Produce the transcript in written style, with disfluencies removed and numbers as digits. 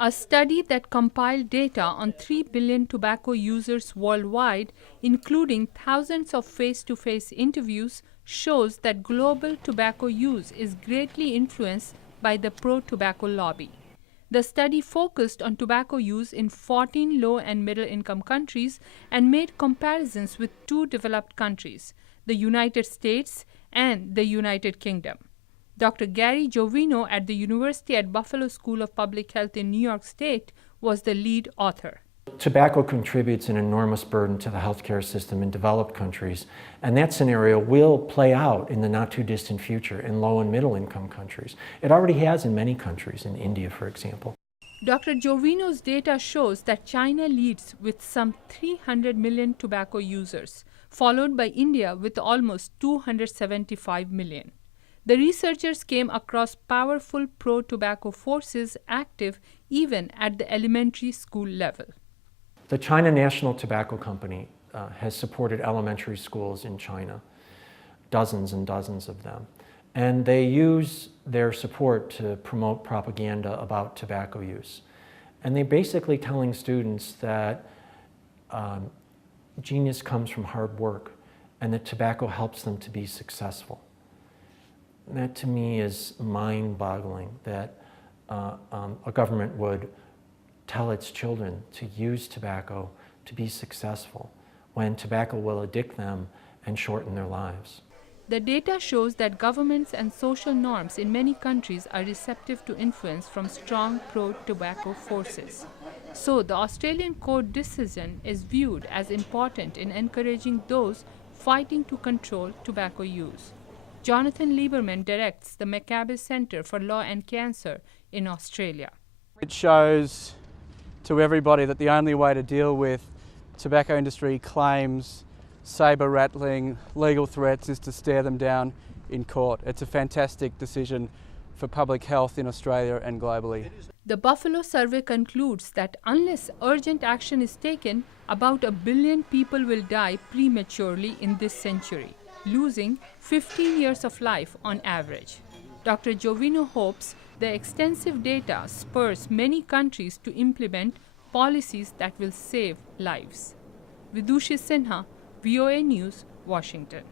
A study that compiled data on 3 billion tobacco users worldwide, including thousands of face-to-face interviews, shows that global tobacco use is greatly influenced by the pro-tobacco lobby. The study focused on tobacco use in 14 low- and middle-income countries and made comparisons with 2 developed countries, the United States and the United Kingdom. Dr. Gary Jovino at the University at Buffalo School of Public Health in New York State was the lead author. Tobacco contributes an enormous burden to the healthcare system in developed countries, and that scenario will play out in the not too distant future in low and middle income countries. It already has in many countries, in India, for example. Dr. Jovino's data shows that China leads with some 300 million tobacco users, followed by India with almost 275 million. The researchers came across powerful pro-tobacco forces active even at the elementary school level. The China National Tobacco Company has supported elementary schools in China, dozens and dozens of them. And they use their support to promote propaganda about tobacco use. And they're basically telling students that genius comes from hard work and that tobacco helps them to be successful. And that to me is mind-boggling, that a government would tell its children to use tobacco to be successful when tobacco will addict them and shorten their lives. The data shows that governments and social norms in many countries are receptive to influence from strong pro-tobacco forces. So the Australian court decision is viewed as important in encouraging those fighting to control tobacco use. Jonathan Lieberman directs the Maccabi Centre for Law and Cancer in Australia. It shows to everybody that the only way to deal with tobacco industry claims, saber-rattling, legal threats is to stare them down in court. It's a fantastic decision for public health in Australia and globally. The Buffalo survey concludes that unless urgent action is taken, about 1 billion people will die prematurely in this century, losing 15 years of life on average. Dr. Jovino hopes the extensive data spurs many countries to implement policies that will save lives. Vidushi Sinha, VOA News, Washington.